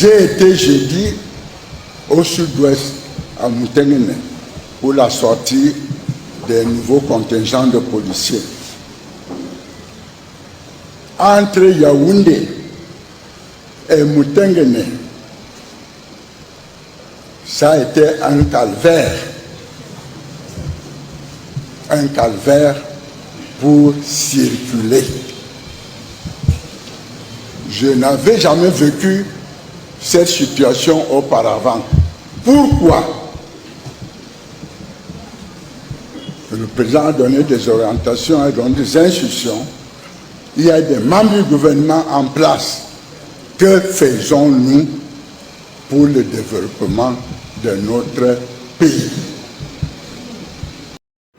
J'ai été jeudi au sud-ouest, à Moutenguene, pour la sortie des nouveaux contingents de policiers. Entre Yaoundé et Moutenguene, ça a été un calvaire pour circuler. Je n'avais jamais vécu cette situation auparavant. Pourquoi? Le président a donné des orientations, a donné des instructions. Il y a des membres du gouvernement en place. Que faisons-nous pour le développement de notre pays?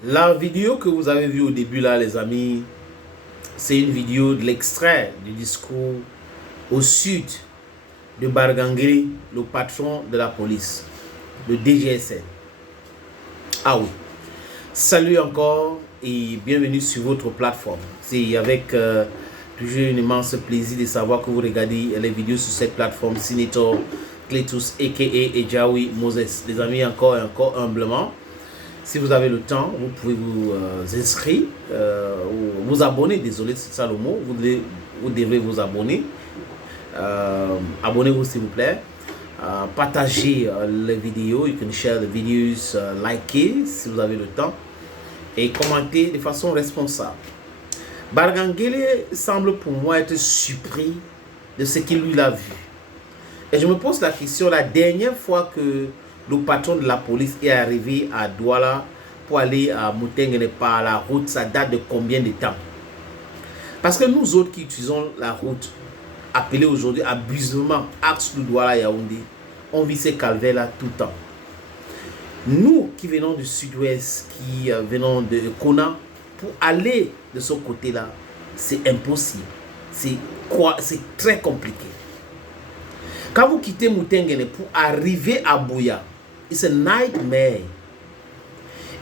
La vidéo que vous avez vue au début là, les amis, c'est une vidéo de l'extrait du discours au sud de Bargangeli, le patron de la police, le DGSN. Ah oui. Salut encore et bienvenue sur votre plateforme. C'est avec toujours un immense plaisir de savoir que vous regardez les vidéos sur cette plateforme. Senator Cletus aka Ejawi Moses. Les amis, encore et encore humblement, si vous avez le temps, vous pouvez vous inscrire ou vous abonner. Désolé, c'est ça le mot. Vous devez vous abonner. Abonnez-vous s'il vous plaît. Partagez les vidéos. You can share the videos. Likez si vous avez le temps. Et commentez de façon responsable. Bargangeli semble pour moi être surpris de ce qu'il lui a vu. Et je me pose la question, la dernière fois que le patron de la police est arrivé à Douala pour aller à Moutenguene par la route, ça date de combien de temps? Parce que nous autres qui utilisons la route, appelée aujourd'hui abusivement axe de Douala-Yaoundé, on vit ces calvaires-là tout le temps. Nous qui venons du sud-ouest, qui venons de Kona, pour aller de ce côté-là, c'est impossible. C'est très compliqué. Quand vous quittez Moutenguene pour arriver à Buea, c'est un nightmare.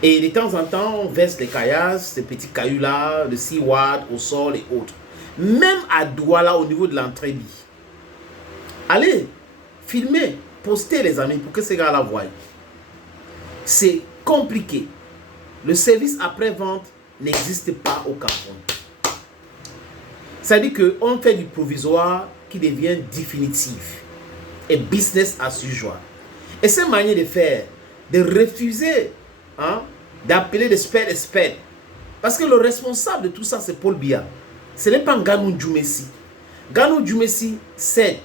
Et de temps en temps, on verse les caillasses, ces petits cailloux-là, le seawater au sol et autres. Même à Douala, au niveau de l'entrée. Allez, filmez, postez les amis pour que ces gars-là voient. C'est compliqué. Le service après-vente n'existe pas au Cameroun. Ça dit qu'on fait du provisoire qui devient définitif. Et business as usual. Et cette manière de faire, de refuser d'appeler des spades. Parce que le responsable de tout ça, c'est Paul Biya. Ce n'est pas Nganou Djoumessi. Nganou Djoumessi, c'est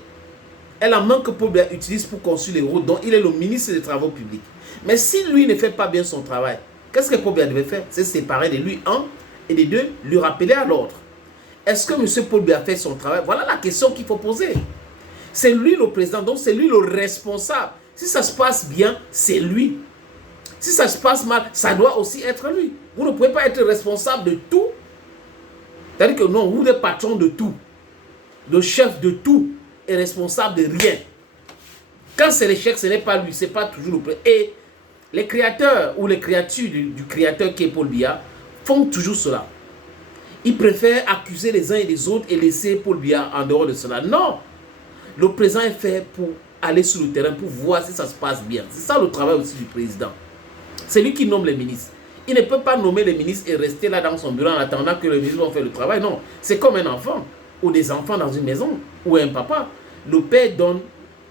la main que Paul Biya utilise pour construire les routes, dont il est le ministre des Travaux publics. Mais si lui ne fait pas bien son travail, qu'est-ce que Paul Biya devait faire? C'est séparer de lui, un, et de deux, lui rappeler à l'ordre. Est-ce que M. Paul Biya fait son travail? Voilà la question qu'il faut poser. C'est lui le président, donc c'est lui le responsable. Si ça se passe bien, c'est lui. Si ça se passe mal, ça doit aussi être lui. Vous ne pouvez pas être responsable de tout. C'est-à-dire que non, vous êtes patron de tout. Le chef de tout est responsable de rien. Quand c'est l'échec, ce n'est pas lui, ce n'est pas toujours le président. Et les créateurs ou les créatures du créateur qui est Paul Biya font toujours cela. Ils préfèrent accuser les uns et les autres et laisser Paul Biya en dehors de cela. Non! Le président est fait pour aller sur le terrain, pour voir si ça se passe bien. C'est ça le travail aussi du président. C'est lui qui nomme les ministres. Il ne peut pas nommer les ministres et rester là dans son bureau en attendant que les ministres vont faire le travail. Non, c'est comme un enfant ou des enfants dans une maison ou un papa. Le père donne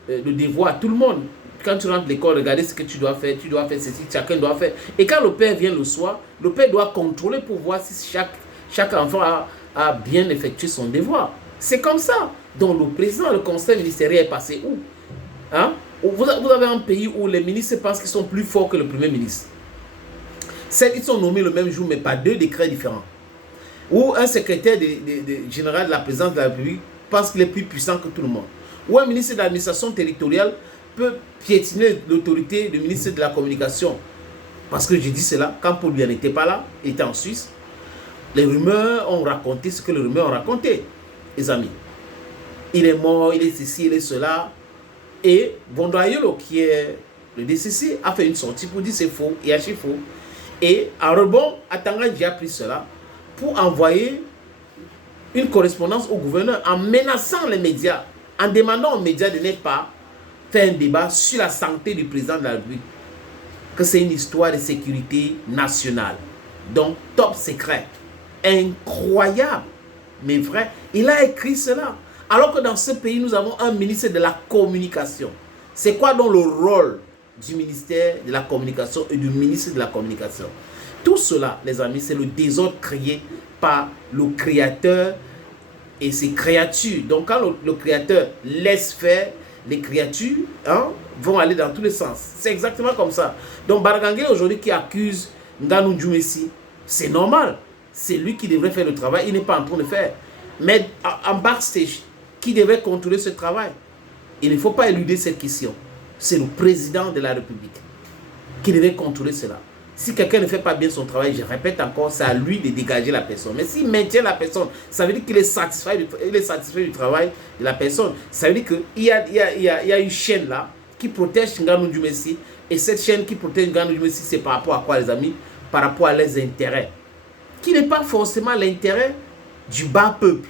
le devoir à tout le monde. Quand tu rentres à l'école, regardez ce que tu dois faire ceci, chacun doit faire. Et quand le père vient le soir, le père doit contrôler pour voir si chaque enfant a bien effectué son devoir. C'est comme ça. Donc le président, le conseil ministériel est passé où? Vous avez un pays où les ministres pensent qu'ils sont plus forts que le premier ministre. Ils sont nommés le même jour, mais par deux décrets différents. Ou un secrétaire général de la présidence de la République pense qu'il est plus puissant que tout le monde. Ou un ministre de l'administration territoriale peut piétiner l'autorité du ministre de la communication. Parce que j'ai dit cela, quand Paul Biya n'était pas là, il était en Suisse. Les rumeurs ont raconté ce que les rumeurs ont raconté, les amis. Il est mort, il est ceci, il est cela. Et Bondoayolo, qui est le DCC, a fait une sortie pour dire c'est faux, et archi faux. Et en rebond, Atangadji a pris cela pour envoyer une correspondance au gouverneur en menaçant les médias, en demandant aux médias de ne pas faire un débat sur la santé du président de la République, que c'est une histoire de sécurité nationale. Donc, top secret. Incroyable, mais vrai. Il a écrit cela. Alors que dans ce pays, nous avons un ministre de la communication. C'est quoi donc le rôle du ministère de la communication et du ministre de la communication? Tout cela, les amis, c'est le désordre créé par le créateur et ses créatures. Donc, quand le créateur laisse faire, les créatures vont aller dans tous les sens. C'est exactement comme ça. Donc, Bargangue aujourd'hui qui accuse Nganou Djoumessi, c'est normal. C'est lui qui devrait faire le travail. Il n'est pas en train de faire. Mais en backstage, qui devrait contrôler ce travail? Il ne faut pas éluder cette question. C'est le président de la République qui devait contrôler cela. Si quelqu'un ne fait pas bien son travail, je répète encore, c'est à lui de dégager la personne. Mais s'il maintient la personne, ça veut dire qu'il est satisfait du travail de la personne. Ça veut dire qu'il y a une chaîne là qui protège Nganou Djoumessi. Et cette chaîne qui protège Nganou Djoumessi, c'est par rapport à quoi, les amis? Par rapport à leurs intérêts. Qui n'est pas forcément l'intérêt du bas peuple.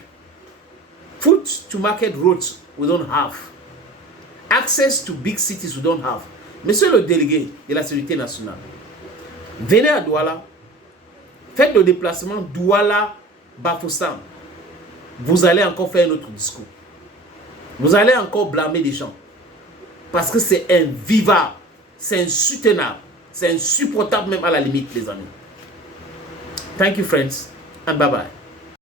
Foot to market roads, we don't have. Access to big cities, we don't have. Monsieur le délégué de la sécurité nationale, venez à Douala, faites le déplacement Douala-Bafoussam. Vous allez encore faire un autre discours. Vous allez encore blâmer des gens. Parce que c'est invivable, c'est insoutenable, c'est insupportable même à la limite, les amis. Thank you, friends, and bye-bye.